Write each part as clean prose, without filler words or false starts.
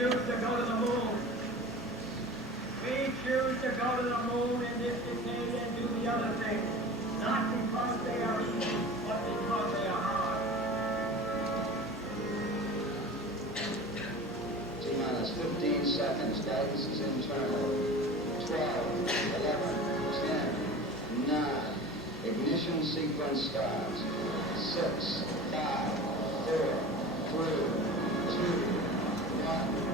choose to go to the moon. We choose to go to the moon in this decade and do the other thing. Not because they are easy, but because they are hard. T-minus 15 seconds. Guidance is internal. 12, 11, 10, 9. Ignition sequence starts. 6, 5, 4, 3, 2, 1.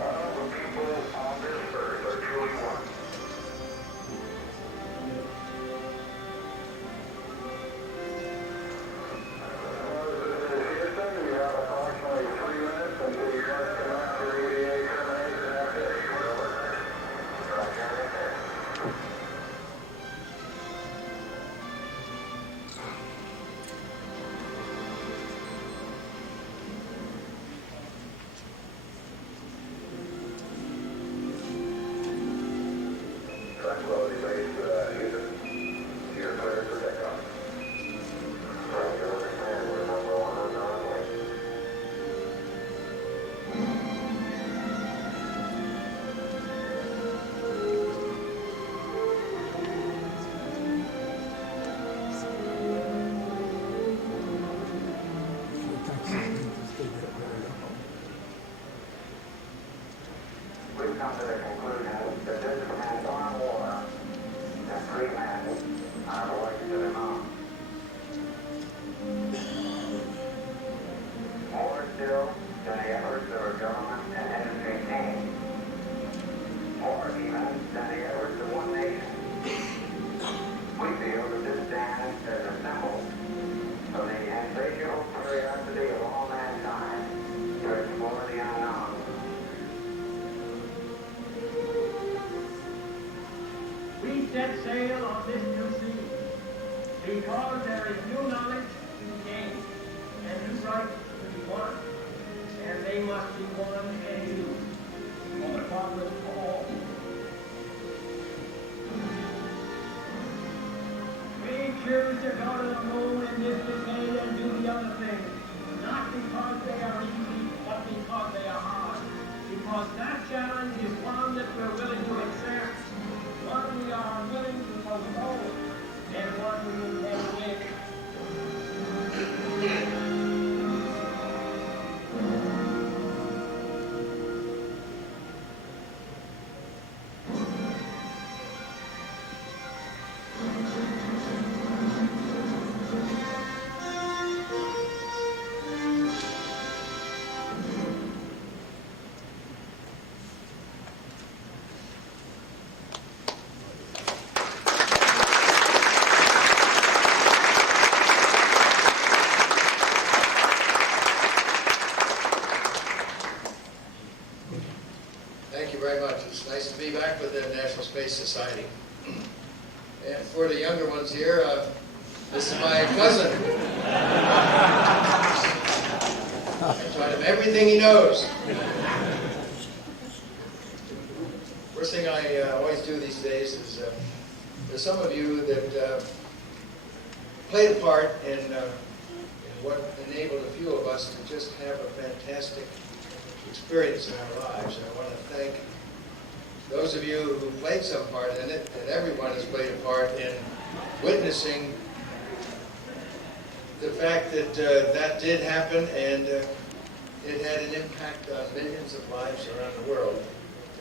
All the people on this earth are truly Aerospace, Houston. You're cleared for takeoff. You understand we're number one on the runway. We've come to the conclusion that this is hands-on war, and 3 men are voyage to the moon. More still than the efforts of our government and industry team. More even than the efforts of one nation. We feel that this stands as a symbol of the insatiable curiosity of all mankind to explore the unknown. We set sail on this new sea because there is new knowledge to be gained and new rights to be won, and they must be won and used for the progress of all. We choose to go to the moon in this decade and do the other things, not because they are easy, but because they are hard. Because that challenge is one that we're willing to accept, one we are willing to postpone, and one we intend to win. Thank you very much. It's nice to be back with the National Space Society. And for the younger ones here, this is my cousin. I taught him everything he knows. First thing I always do these days is, there's some of you that played a part in what enabled a few of us to just have a fantastic experience in our lives. And I want to thank those of you who played some part in it, and everyone has played a part in witnessing the fact that that did happen, and it had an impact on millions of lives around the world.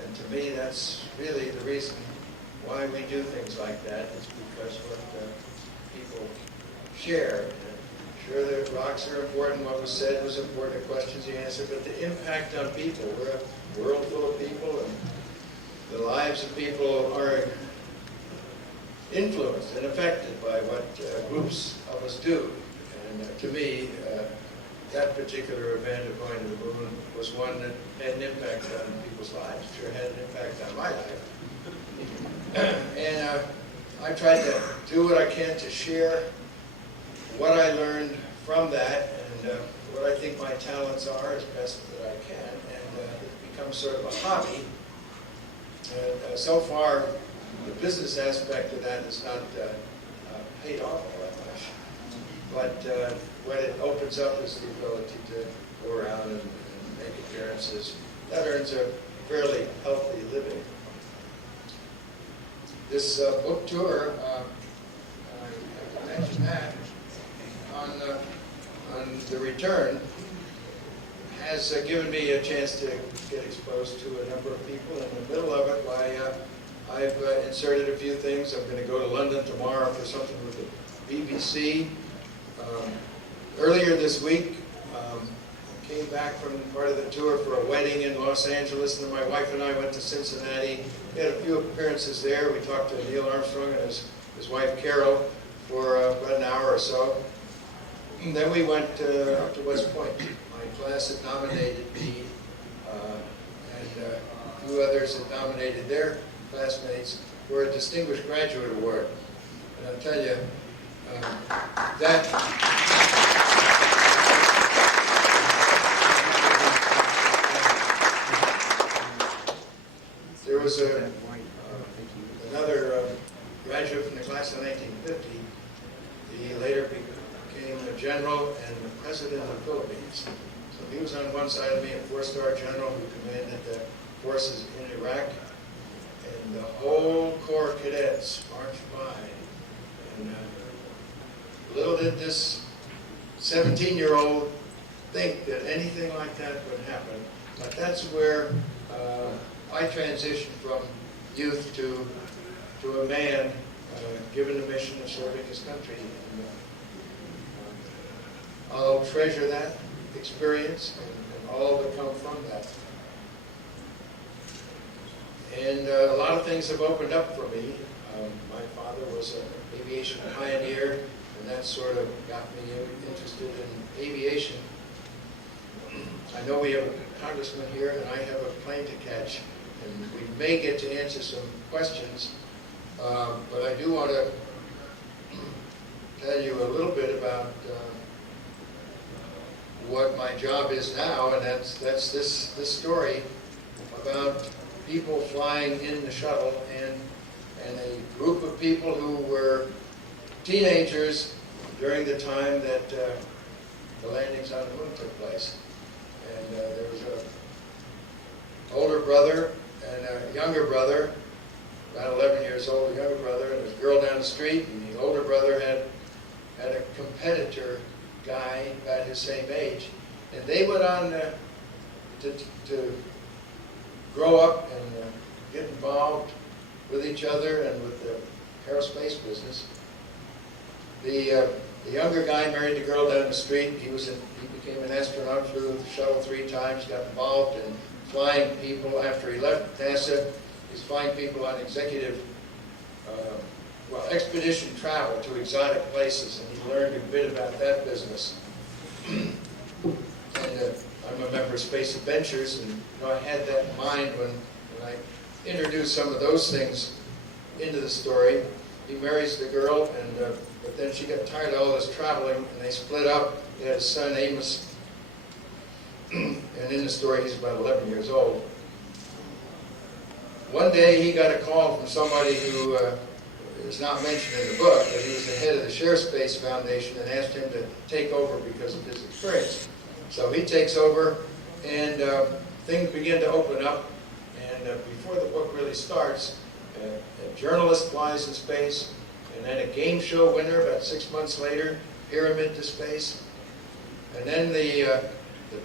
And to me, that's really the reason why we do things like that, is because what people share. Sure, the rocks are important, what was said was important, the questions you answered, but the impact on people. We're a world full of people, and the lives of people are influenced and affected by what groups of us do. And to me, that particular event of going to the moon was one that had an impact on people's lives. Sure had an impact on my life. And I tried to do what I can to share what I learned from that, and what I think my talents are as best that I can, and it becomes sort of a hobby. And so far, the business aspect of that has not paid off all that much. But what it opens up is the ability to go around and make appearances. That earns a fairly healthy living. This book tour, I mentioned that, on the return, has given me a chance to get exposed to a number of people. In the middle of it, I've inserted a few things. I'm going to go to London tomorrow for something with the BBC. Earlier this week, came back from part of the tour for a wedding in Los Angeles, and then my wife and I went to Cincinnati. We had a few appearances there. We talked to Neil Armstrong and his wife Carol for about an hour or so. And then we went up to West Point. My class had nominated me, and a few others had nominated their classmates for a Distinguished Graduate Award. And I'll tell you, there was another president of the Philippines. So he was on one side of me, a four-star general who commanded the forces in Iraq, and the whole Corps of Cadets marched by. And little did this 17-year-old think that anything like that would happen. But that's where I transitioned from youth to a man given the mission of serving his country. And, I'll treasure that experience and all that come from that. And a lot of things have opened up for me. My father was an aviation pioneer, and that sort of got me interested in aviation. I know we have a congressman here, and I have a plane to catch, and we may get to answer some questions, but I do want to tell you a little bit about what my job is now, and that's this story about people flying in the shuttle and a group of people who were teenagers during the time that the landings on the moon took place. And there was an older brother and a younger brother, about 11 years old, a younger brother, and there was a girl down the street, and the older brother had a competitor guy about his same age. And they went on to grow up and get involved with each other and with the aerospace business. The younger guy married the girl down the street. He became an astronaut, flew the shuttle 3 times, got involved in flying people. After he left NASA, he's flying people on executive, expedition travel to exotic places, and he learned a bit about that business. And I'm a member of Space Adventures, and I had that in mind when I introduced some of those things into the story. He marries the girl, and but then she got tired of all this traveling, and they split up. He had a son, Amos, and in the story he's about 11 years old. One day he got a call from somebody who is not mentioned in the book, but he was the head of the Share Space Foundation, and asked him to take over because of his experience. So he takes over, and things begin to open up. And before the book really starts, a journalist flies in space, and then a game show winner about 6 months later, pyramid to space. And then the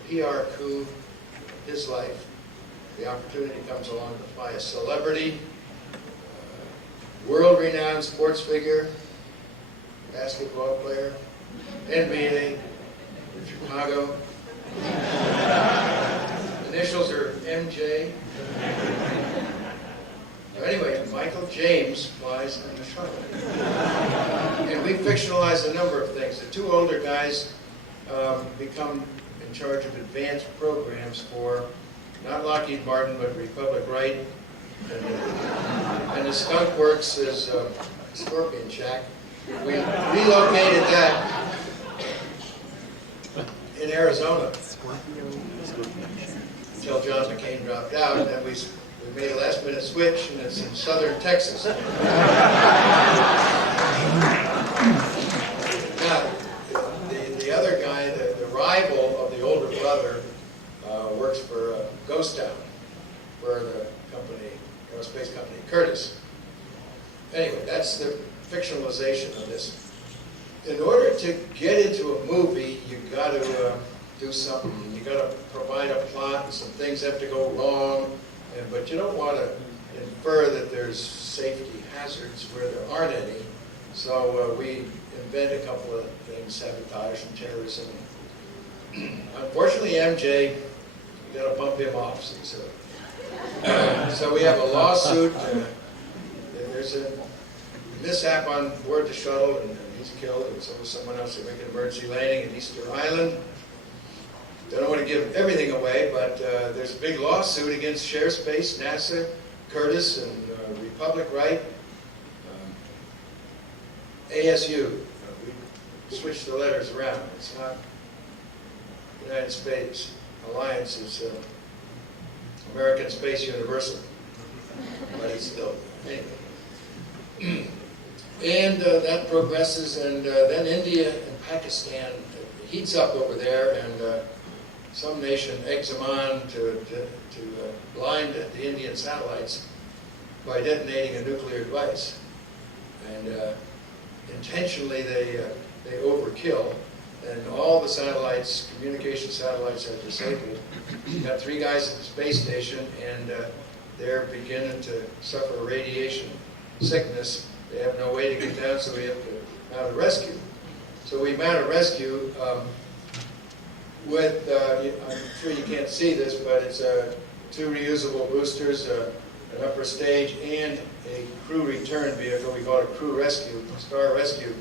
PR coup of his life, the opportunity comes along to fly a celebrity, world-renowned sports figure, basketball player, NBA in Chicago. Initials are MJ. Anyway, Michael James flies in the shuttle. And we fictionalize a number of things. The 2 older guys become in charge of advanced programs for not Lockheed Martin, but Republic Wright. And the Skunk Works is Scorpion Shack. We relocated that in Arizona until John McCain dropped out, and then we made a last-minute switch, and it's in southern Texas. Now, the other guy, the rival of the older brother, works for Ghost Town, for the company, aerospace company, Curtiss. Anyway, that's the fictionalization of this. In order to get into a movie, you've got to do something. You've got to provide a plot, and some things have to go wrong, but you don't want to infer that there's safety hazards where there aren't any. So we invent a couple of things, sabotage and terrorism. Unfortunately, MJ, you got to bump him off. So we have a lawsuit. There's a mishap on board the shuttle, and he's killed, and so was someone else. They make an emergency landing at Easter Island. Don't want to give everything away, but there's a big lawsuit against Share Space, NASA, Curtiss, and Republic Wright. ASU. We switched the letters around. It's not United States Alliance, it's American Space Universal. But it's still, anyway. And that progresses, and then India and Pakistan heats up over there, and some nation eggs them on to blind the Indian satellites by detonating a nuclear device. And intentionally they overkill, and all the satellites, communication satellites, are disabled. You've got 3 guys at the space station, and they're beginning to suffer radiation sickness. They have no way to get down, so we have to mount a rescue. So we mount a rescue with, I'm sure you can't see this, but it's 2 reusable boosters, an upper stage, and a crew return vehicle. We call it a crew rescue, Star Rescue.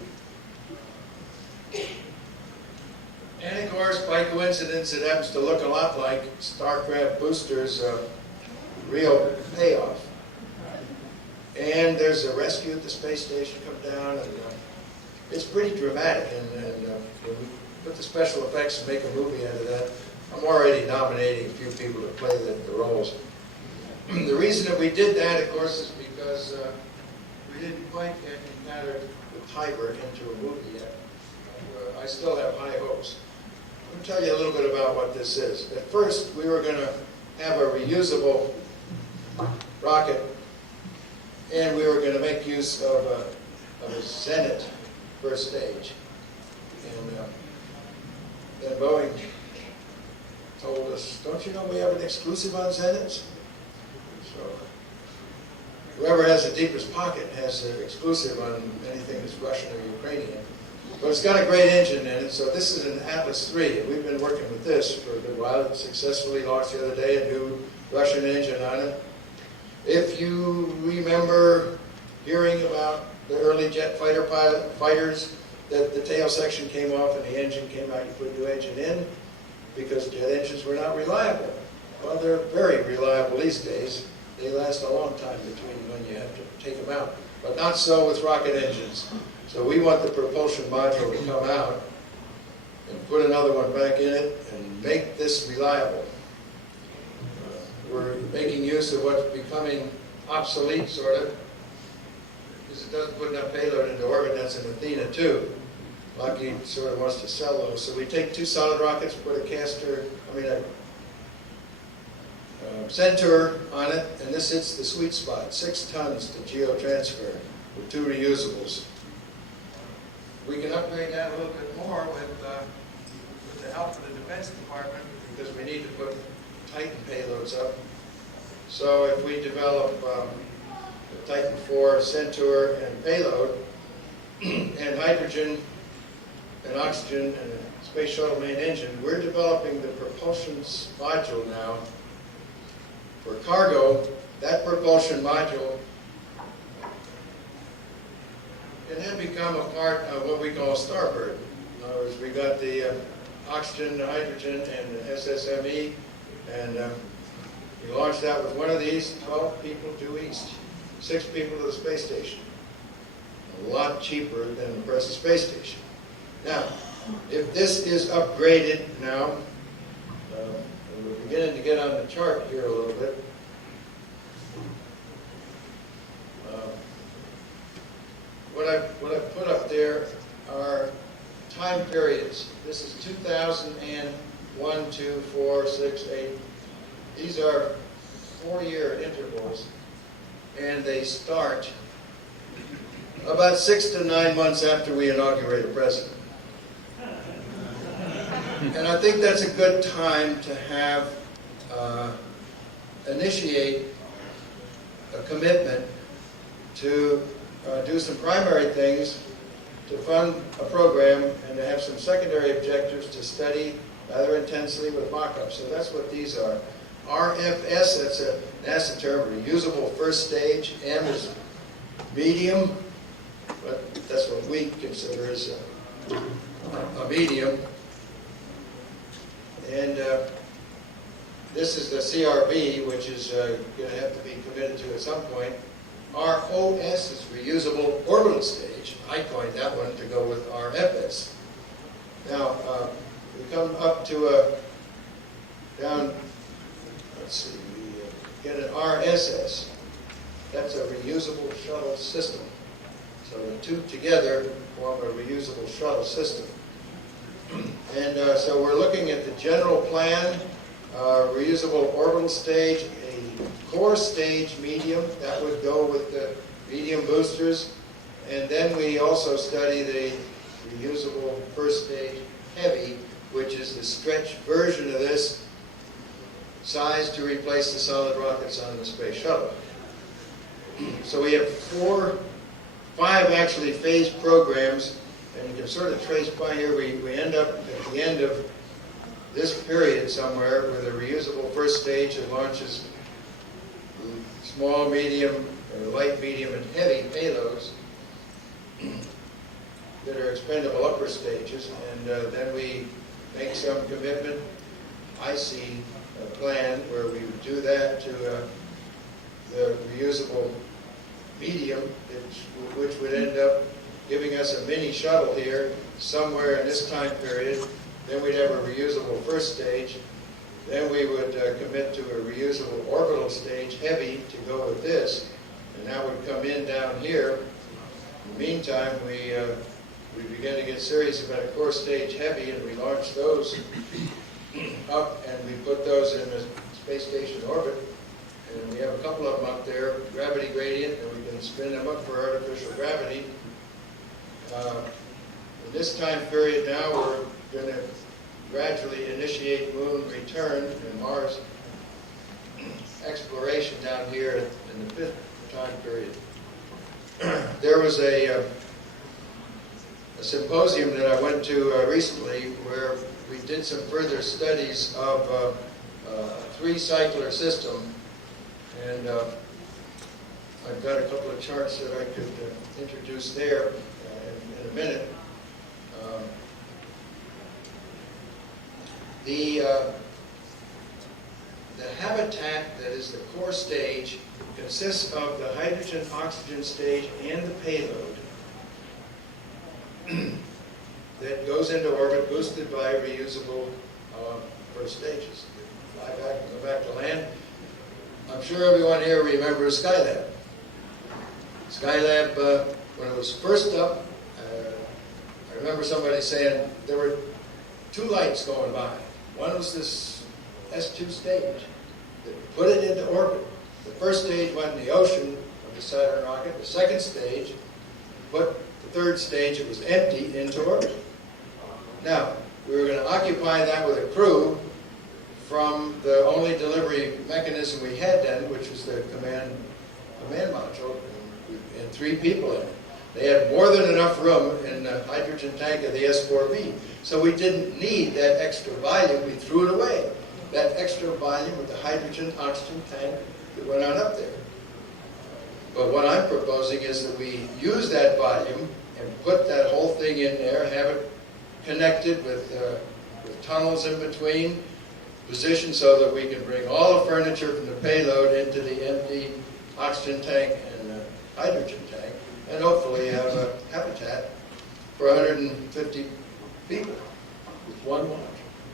And of course, by coincidence, it happens to look a lot like Starcraft boosters' real payoff. And there's a rescue at the space station come down, and it's pretty dramatic. And when we put the special effects and make a movie out of that, I'm already nominating a few people to play the roles. The reason that we did that, of course, is because we didn't quite get encountered the Tiber into a movie yet. I still have high hopes. Let me tell you a little bit about what this is. At first, we were going to have a reusable rocket, and we were going to make use of a Zenit first stage. And then Boeing told us, don't you know we have an exclusive on Zenits? So whoever has the deepest pocket has an exclusive on anything that's Russian or Ukrainian. But it's got a great engine in it, so this is an Atlas III, and we've been working with this for a good while. It successfully launched the other day a new Russian engine on it. If you remember hearing about the early jet fighters, that the tail section came off and the engine came out, you put a new engine in, because jet engines were not reliable. Well, they're very reliable these days. They last a long time between when you have to take them out. But not so with rocket engines. So we want the propulsion module to come out and put another one back in it and make this reliable. We're making use of what's becoming obsolete, sort of, because it doesn't put enough payload into orbit. That's an Athena 2. Lockheed sort of wants to sell those. So we take 2 solid rockets, put a Centaur on it, and this hits the sweet spot, 6 tons to geotransfer with 2 reusables. We can upgrade that a little bit more with the help of the Defense Department, because we need to put Titan payloads up. So if we develop the Titan IV Centaur and payload, and hydrogen and oxygen and a space shuttle main engine, we're developing the propulsion module now for cargo. That propulsion module can then become a part of what we call Starbird. In other words, we got the oxygen, the hydrogen, and the SSME, and we launched that with one of these, 12 people due east, 6 people to the space station. A lot cheaper than the present space station. Now, if this is upgraded now, we're beginning to get on the chart here a little bit. What I've put up there are time periods. This is 2001, 2, 4, 6, 8. These are 4-year intervals, and they start about 6 to 9 months after we inaugurate a president. And I think that's a good time to have initiate a commitment to do some primary things, to fund a program, and to have some secondary objectives to study rather intensely with mock-ups. So that's what these are. RFS, that's a NASA term, reusable first stage. M is medium, but that's what we consider as a medium. And this is the CRB, which is going to have to be committed to at some point. ROS is reusable orbital stage. I coined that one to go with RFS. Now, we come up to let's see, we get an RSS. That's a reusable shuttle system. So the two together form a reusable shuttle system. And so we're looking at the general plan, reusable orbital stage, a core stage medium, that would go with the medium boosters. And then we also study the reusable first stage heavy, which is the stretched version of this, sized to replace the solid rockets on the space shuttle. So we have five actually phased programs, and you can sort of trace by here, we end up at the end of this period somewhere with a reusable first stage that launches small, medium, light, medium, and heavy payloads that are expendable upper stages, and then we make some commitment. I see a plan where we would do that to the reusable medium, which would end up giving us a mini shuttle here somewhere in this time period. Then we'd have a reusable first stage. Then we would commit to a reusable orbital stage heavy to go with this, and that would come in down here. In the meantime, we began to get serious about a core stage heavy, and we launched those up, and we put those in the space station orbit. And we have a couple of them up there, gravity gradient, and we can spin them up for artificial gravity. In this time period now, we're going to gradually initiate moon return and Mars exploration down here in the fifth time period. There was a symposium that I went to recently where we did some further studies of a three-cycler system, and I've got a couple of charts that I could introduce there in a minute. The habitat that is the core stage consists of the hydrogen-oxygen stage and the payload that goes into orbit boosted by reusable first stages. Fly back and go back to land. I'm sure everyone here remembers Skylab. Skylab, when it was first up, I remember somebody saying there were two lights going by. One was this S2 stage that put it into orbit. The first stage went in the ocean of the Saturn rocket. The second stage put the third stage, it was empty, into orbit. Now, we were going to occupy that with a crew from the only delivery mechanism we had then, which was the command module, and 3 people in it. They had more than enough room in the hydrogen tank of the S4B. So we didn't need that extra volume. We threw it away. That extra volume with the hydrogen oxygen tank that went on up there. But what I'm proposing is that we use that volume and put that whole thing in there, have it connected with tunnels in between, positioned so that we can bring all the furniture from the payload into the empty oxygen tank and hydrogen tank, and hopefully have a habitat for 150 people with one launch.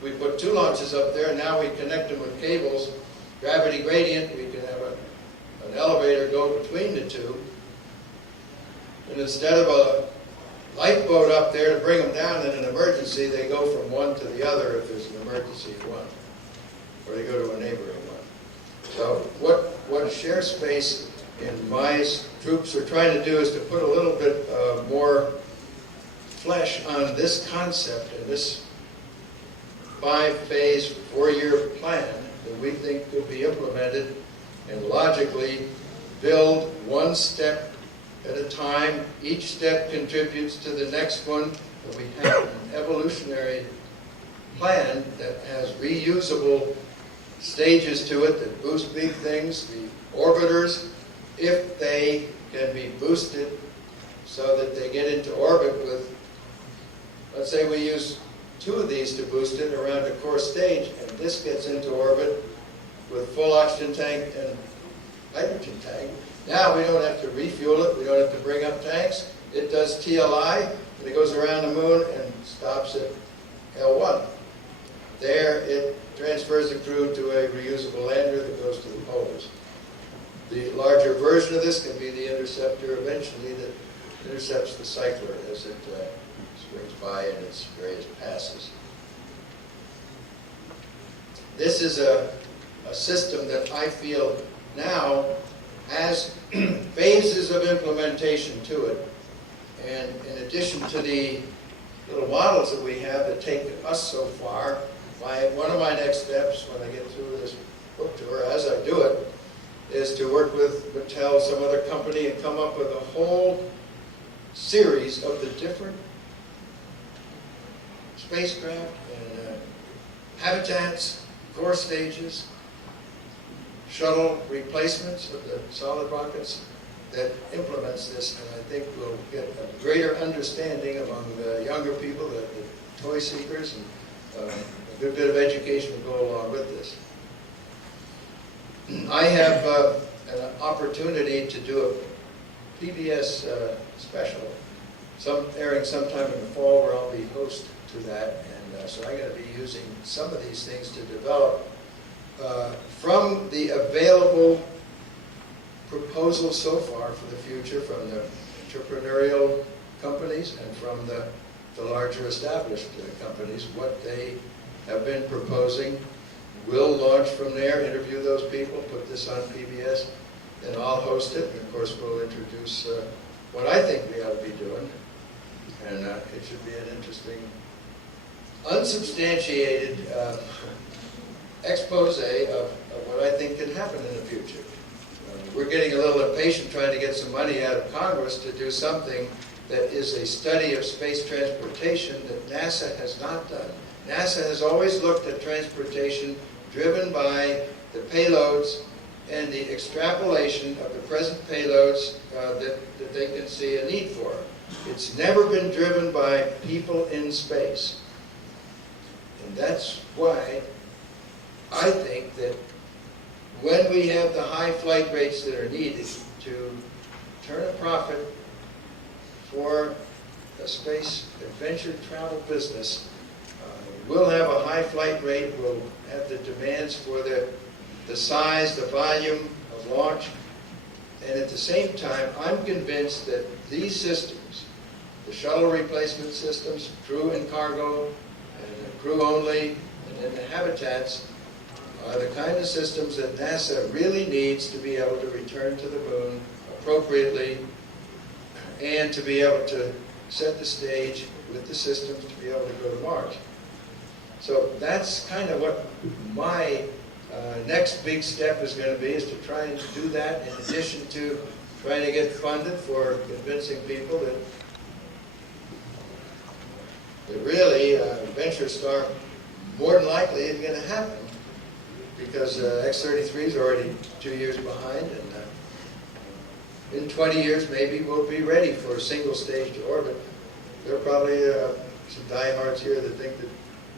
We put 2 launches up there, and now we connect them with cables, gravity gradient. We can have an elevator go between the 2. And instead of a lifeboat up there to bring them down in an emergency, they go from one to the other if there's an emergency at one, or they go to a neighboring one. So what share space in my troops are trying to do is to put a little bit more flesh on this concept and this 5-phase, 4-year plan that we think could be implemented and logically build one step at a time. Each step contributes to the next one, and we have an evolutionary plan that has reusable stages to it that boost big things. The orbiters, if they can be boosted so that they get into orbit with, let's say we use 2 of these to boost it around a core stage, and this gets into orbit with full oxygen tank and hydrogen tank. Now we don't have to refuel it, we don't have to bring up tanks. It does TLI, and it goes around the moon and stops at L1. There it transfers the crew to a reusable lander that goes to the poles. The larger version of this can be the interceptor eventually that intercepts the cycler as it swings by in its various passes. this is a system that I feel now has phases of implementation to it. And in addition to the little models that we have that take us so far, one of my next steps when I get through this book tour, as I do it, is to work with Mattel, some other company, and come up with a whole series of the different spacecraft and habitats, core stages, shuttle replacements of the solid rockets that implements this, and I think we'll get a greater understanding among the younger people, the toy seekers, and a good bit of education will go along with this. I have an opportunity to do a PBS special, airing sometime in the fall, where I'll be host to that, and so I'm going to be using some of these things to develop from the available proposals so far for the future from the entrepreneurial companies and from the larger established companies, what they have been proposing. We'll launch from there, interview those people, put this on PBS, and I'll host it. And of course, we'll introduce what I think we ought to be doing. And it should be an interesting, unsubstantiated expose of what I think can happen in the future. We're getting a little impatient trying to get some money out of Congress to do something that is a study of space transportation that NASA has not done. NASA has always looked at transportation driven by the payloads and the extrapolation of the present payloads that they can see a need for. It's never been driven by people in space. And that's why I think that when we have the high flight rates that are needed to turn a profit for a space adventure travel business, we'll have a high flight rate, we'll have the demands for the size, the volume of launch, and at the same time, I'm convinced that these systems, the shuttle replacement systems, crew and cargo, and crew only, and then the habitats, are the kind of systems that NASA really needs to be able to return to the moon appropriately and to be able to set the stage with the systems to be able to go to Mars. So that's kind of what my next big step is going to be, is to try and do that in addition to trying to get funded for convincing people that really Venture Star more than likely is going to happen, because X-33 is already 2 years behind, and in 20 years maybe we'll be ready for a single stage to orbit. There are probably some diehards here that think that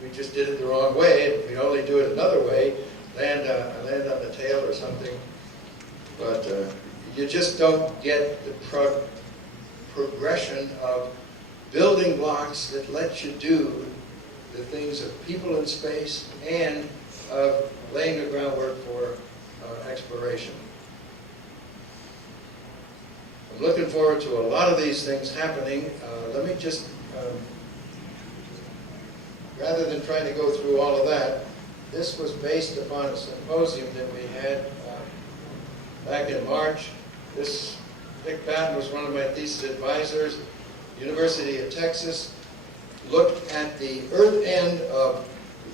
we just did it the wrong way, and if we only do it another way, land on the tail or something. But you just don't get the progression of building blocks that let you do the things of people in space and of laying the groundwork for exploration. I'm looking forward to a lot of these things happening. Let me just, rather than trying to go through all of that, this was based upon a symposium that we had back in March. Dick Patton was one of my thesis advisors. University of Texas looked at the Earth end of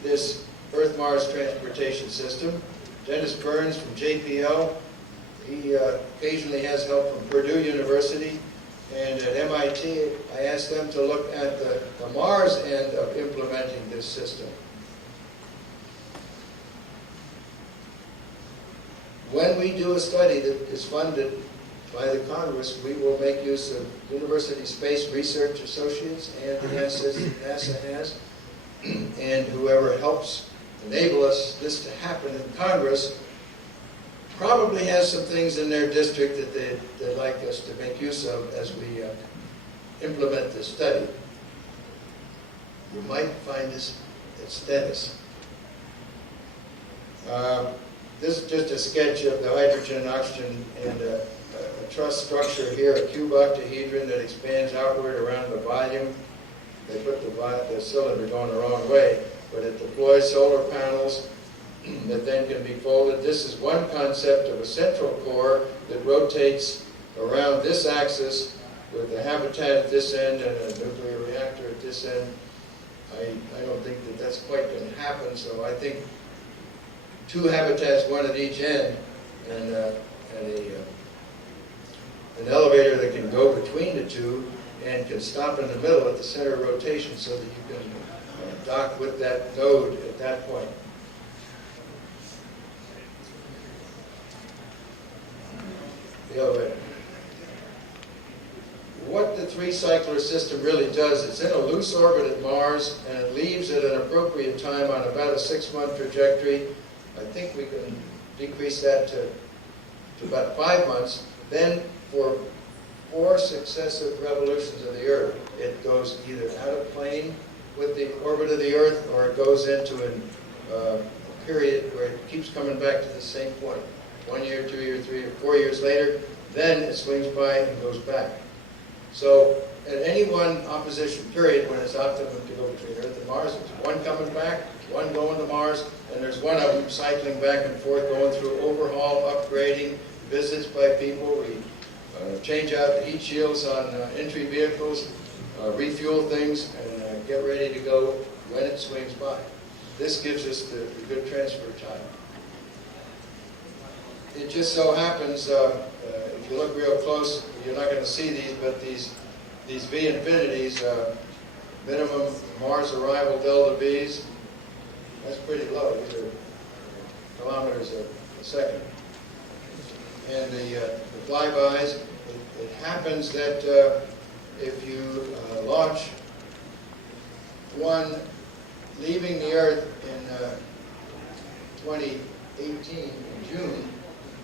this Earth-Mars transportation system. Dennis Burns from JPL, he occasionally has help from Purdue University. And at MIT, I asked them to look at the Mars end of implementing this system. When we do a study that is funded by the Congress, we will make use of University Space Research Associates and the assets that NASA has, and whoever helps enable this to happen in Congress probably has some things in their district that they'd like us to make use of as we implement this study. You might find this at Stennis. This is just a sketch of the hydrogen and oxygen and a truss structure here, a cube octahedron that expands outward around the volume. They put the cylinder going the wrong way, but it deploys solar panels that then can be folded. This is one concept of a central core that rotates around this axis with a habitat at this end and a nuclear reactor at this end. I don't think that that's quite going to happen, so I think two habitats, one at each end, and an elevator that can go between the two and can stop in the middle at the center of rotation so that you can dock with that node at that point. The elevator. What the three-cycler system really does, it's in a loose orbit at Mars, and it leaves at an appropriate time on about a 6-month trajectory. I think we can decrease that to about 5 months. Then, for 4 successive revolutions of the Earth, it goes either out of plane with the orbit of the Earth, or it goes into a period where it keeps coming back to the same point. 1 year, 2 years, 3 or 4 years later, then it swings by and goes back. So at any one opposition period, when it's optimum to go between Earth and Mars, there's one coming back, one going to Mars, and there's one of them cycling back and forth, going through overhaul, upgrading, visits by people. We change out the heat shields on entry vehicles, refuel things, and get ready to go when it swings by. This gives us the good transfer time. It just so happens, if you look real close, you're not going to see these, but these V infinities, minimum Mars arrival delta V's, that's pretty low. These are kilometers a second. And the flybys, it happens that if you launch one leaving the Earth in 2018 in June,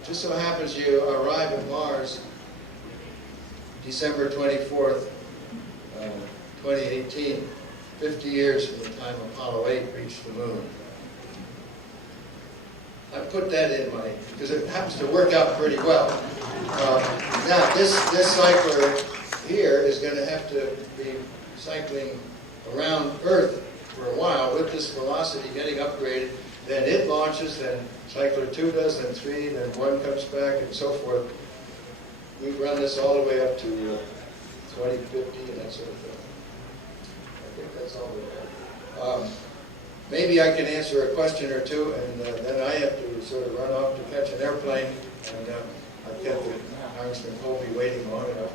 just so happens you arrive at Mars December 24th, 2018, 50 years from the time Apollo 8 reached the moon. I put that in my, because it happens to work out pretty well. Now, this cycler here is going to have to be cycling around Earth for a while with this velocity getting upgraded. Then it launches, then cycler 2 does, then 3, then 1 comes back, and so forth. We've run this all the way up to 2050 and that sort of thing. I think that's all we have. Maybe I can answer a question or two, and then I have to sort of run off to catch an airplane, and I've kept Congressman Colby waiting long enough.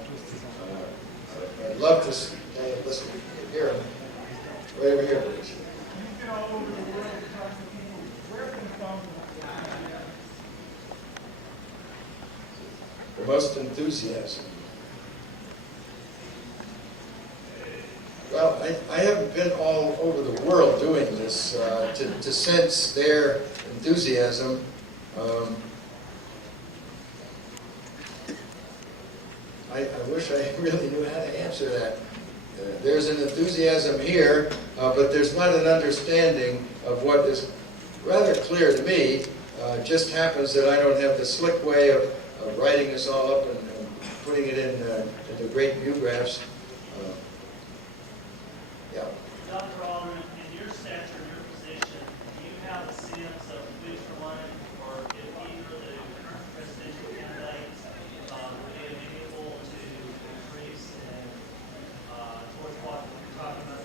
I'd love to listen to hear him. Right over here, please. You get all over the world to talk to people. Where can songs The most enthusiasm. Well, I haven't been all over the world doing this to sense their enthusiasm. I wish I really knew how to answer that. There's an enthusiasm here, but there's not an understanding of what is rather clear to me. Just happens that I don't have the slick way of writing this all up and putting it into great view graphs. Yeah. Dr. Aldrin, in your stature, your position, do you have a sense of which one, or if either the current presidential candidates would be amenable to increase towards what you're talking about?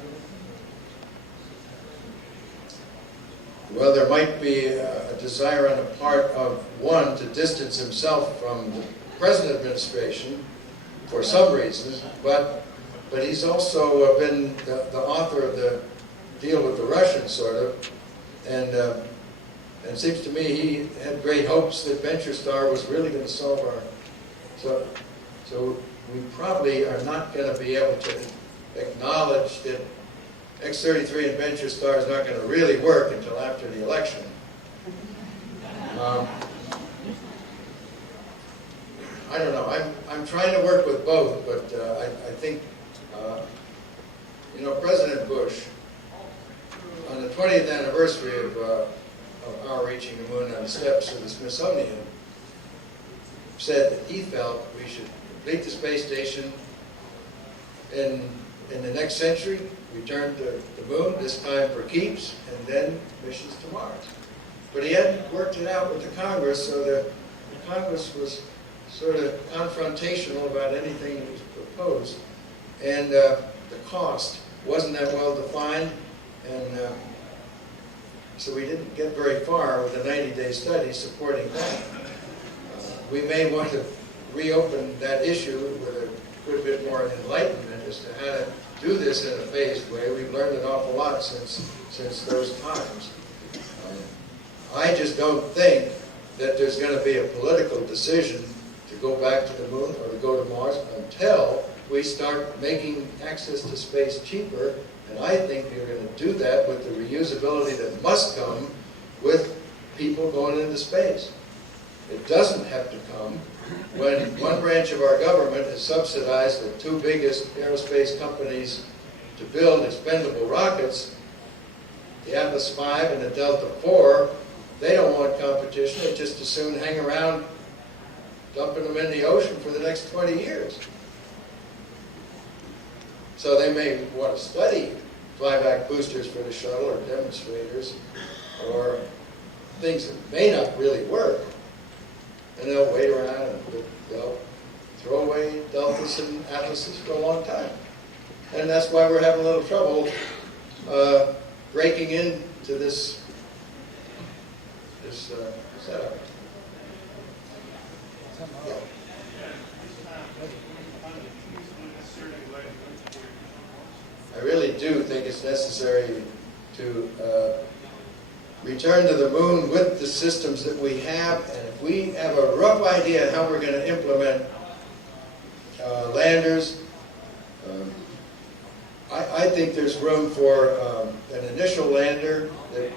Well, there might be a desire on the part of one to distance himself from the present administration for some reasons, but he's also been the author of the deal with the Russians, sort of, and it seems to me he had great hopes that VentureStar was really going to solve our... So we probably are not going to be able to acknowledge that X-33 and VentureStar is not going to really work until after the election. I don't know. I'm trying to work with both, but I think, you know, President Bush, on the 20th anniversary of our reaching the moon on the steps of the Smithsonian, said that he felt we should complete the space station in the next century, return to the moon, this time for keeps, and then missions to Mars. But he hadn't worked it out with the Congress, so the Congress was sort of confrontational about anything that was proposed. And the cost wasn't that well defined, and so we didn't get very far with the 90-day study supporting that. We may want to reopen that issue with a good bit more enlightenment as to how to do this in a phased way. We've learned an awful lot since those times. I just don't think that there's going to be a political decision to go back to the moon or to go to Mars until we start making access to space cheaper. And I think you're going to do that with the reusability that must come with people going into space. It doesn't have to come when one branch of our government has subsidized the two biggest aerospace companies to build expendable rockets, the Atlas V and the Delta IV. They don't want competition. They just as soon hang around dumping them in the ocean for the next 20 years. So they may want to study flyback boosters for the shuttle or demonstrators or things that may not really work. And they'll wait around and they'll throw away Deltas and Atlases for a long time. And that's why we're having a little trouble breaking into this setup. Yeah. I really do think it's necessary to return to the moon with the systems that we have, and if we have a rough idea how we're going to implement landers, I think there's room for an initial lander that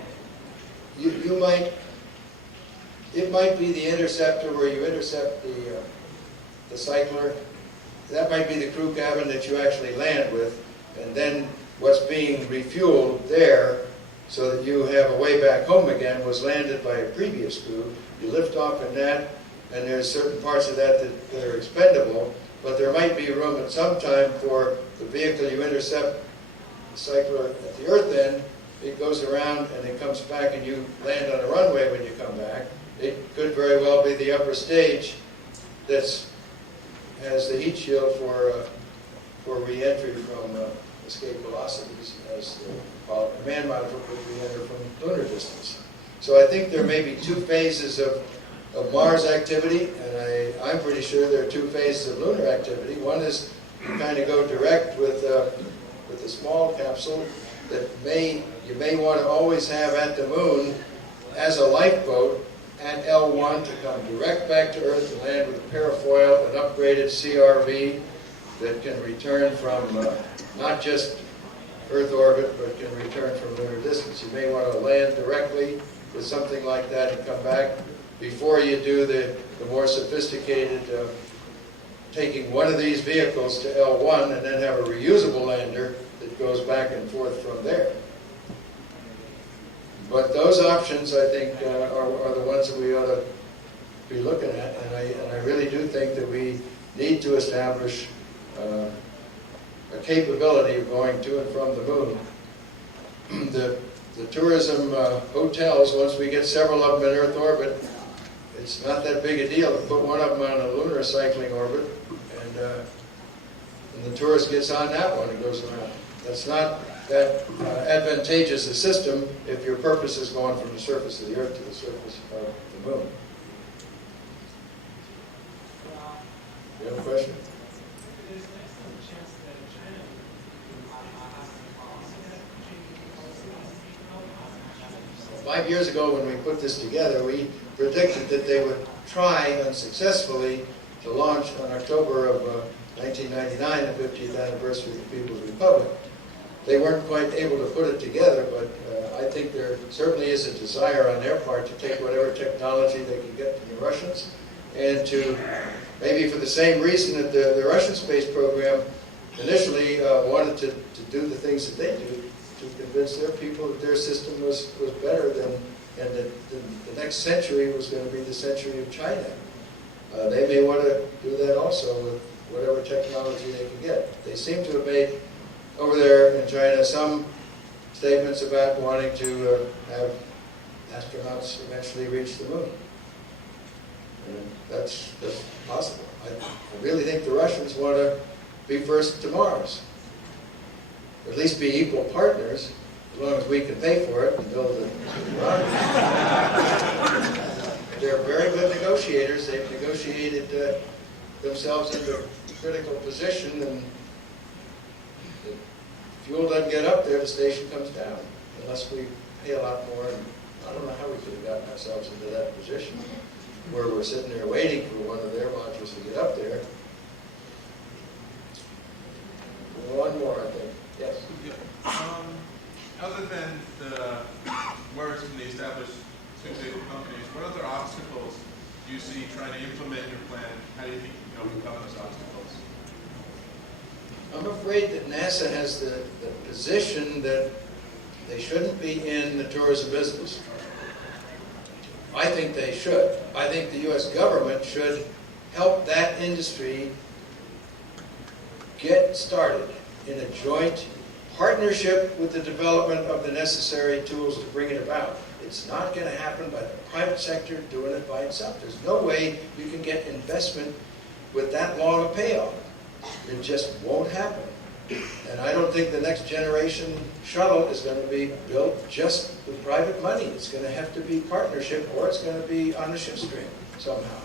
you might, it might be the interceptor where you intercept the cycler. That might be the crew cabin that you actually land with, and then what's being refueled there so that you have a way back home again was landed by a previous crew. You lift off in that, and there's certain parts of that that are expendable, but there might be room at some time for the vehicle you intercept, the cycler at the earth end. It goes around and it comes back and you land on a runway when you come back. It could very well be the upper stage that has the heat shield for re-entry from escape velocities, as the command module would re-enter from lunar distance. So I think there may be two phases of Mars activity, and I'm pretty sure there are two phases of lunar activity. One is you kind of go direct with a small capsule that you may want to always have at the moon as a lifeboat at L1 to come direct back to Earth and land with a parafoil, an upgraded CRV that can return from not just Earth orbit, but can return from lunar distance. You may want to land directly with something like that and come back before you do the more sophisticated taking one of these vehicles to L1 and then have a reusable lander that goes back and forth from there. But those options, I think, are the ones that we ought to be looking at, and I really do think that we need to establish a capability of going to and from the moon. The tourism hotels, once we get several of them in Earth orbit, it's not that big a deal to put one of them on a lunar cycling orbit, and the tourist gets on that one and goes around. That's not that advantageous a system if your purpose is going from the surface of the Earth to the surface of the moon. You have a question? 5 years ago when we put this together, we predicted that they would try unsuccessfully to launch on October of 1999, the 50th anniversary of the People's Republic. They weren't quite able to put it together, but I think there certainly is a desire on their part to take whatever technology they can get from the Russians, and to, maybe for the same reason that the Russian space program initially wanted to do the things that they do, to convince their people that their system was better than, and that the next century was going to be the century of China. They may want to do that also with whatever technology they can get. They seem to have made, over there in China, some statements about wanting to have astronauts eventually reach the moon. And that's possible. I really think the Russians want to be first to Mars. Or at least be equal partners, as long as we can pay for it and build the rocket. They're very good negotiators. They've negotiated themselves into a critical position, and if fuel doesn't get up there, the station comes down, unless we pay a lot more. And I don't know how we could have gotten ourselves into that position, where we're sitting there waiting for one of their modules to get up there. One more, I think. Yes? Other than the words from the established pharmaceutical companies, what other obstacles do you see trying to implement your plan? How do you think you can overcome those obstacles? I'm afraid that NASA has the position that they shouldn't be in the tourism business. I think they should. I think the U.S. government should help that industry get started in a joint partnership with the development of the necessary tools to bring it about. It's not going to happen by the private sector doing it by itself. There's no way you can get investment with that long a payoff. It just won't happen. And I don't think the next generation shuttle is going to be built just with private money. It's going to have to be partnership, or it's going to be on the shoestring somehow.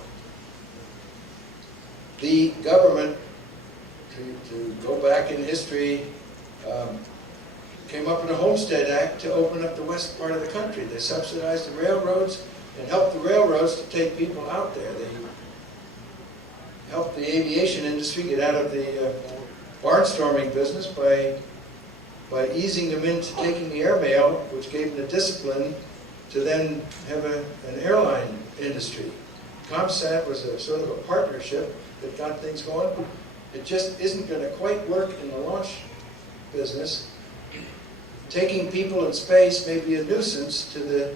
The government, to go back in history, came up with a Homestead Act to open up the west part of the country. They subsidized the railroads and helped the railroads to take people out there. They helped the aviation industry get out of the barnstorming business by easing them into taking the airmail, which gave them the discipline to then have an airline industry. ComSat was a sort of a partnership that got things going. It just isn't going to quite work in the launch business. Taking people in space may be a nuisance to the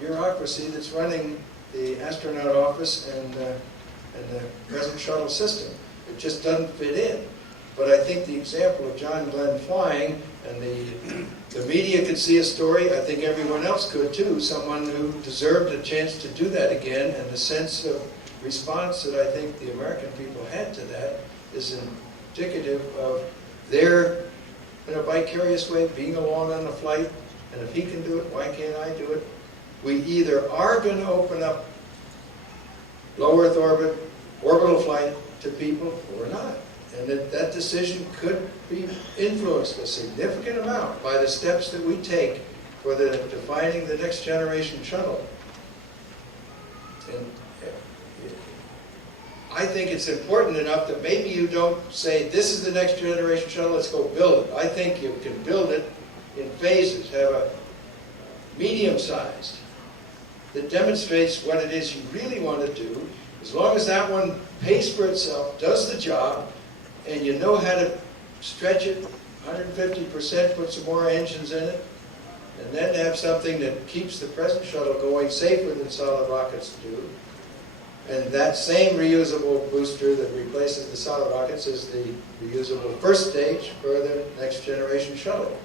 bureaucracy that's running the astronaut office and the present shuttle system. It just doesn't fit in. But I think the example of John Glenn flying, and the media could see a story, I think everyone else could too, someone who deserved a chance to do that again, and the sense of response that I think the American people had to that is indicative of their, in a vicarious way, being along on the flight, and if he can do it, why can't I do it? We either are going to open up low Earth orbit, orbital flight to people, or not. And that decision could be influenced a significant amount by the steps that we take for defining the next generation shuttle. And I think it's important enough that maybe you don't say, this is the next generation shuttle, let's go build it. I think you can build it in phases, have a medium-sized that demonstrates what it is you really want to do. As long as that one pays for itself, does the job, and you know how to stretch it 150%, put some more engines in it, and then have something that keeps the present shuttle going safer than solid rockets do. And that same reusable booster that replaces the solid rockets is the reusable first stage for the next generation shuttle.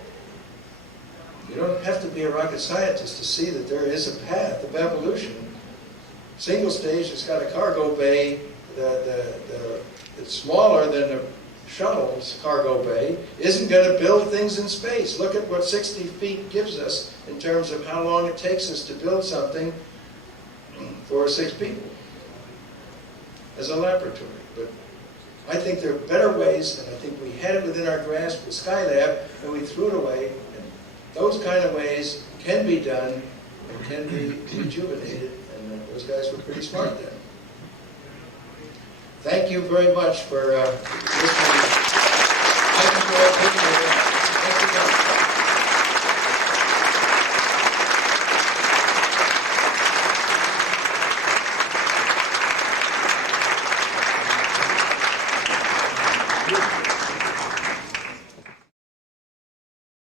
You don't have to be a rocket scientist to see that there is a path of evolution. Single stage that's got a cargo bay that's smaller than the shuttle's cargo bay isn't going to build things in space. Look at what 60 feet gives us in terms of how long it takes us to build something for 6 people as a laboratory. But I think there are better ways, and I think we had it within our grasp with Skylab, and we threw it away. And those kind of ways can be done and can be rejuvenated, and those guys were pretty smart then. Thank you very much for listening. Thank you for all. Thank you, guys.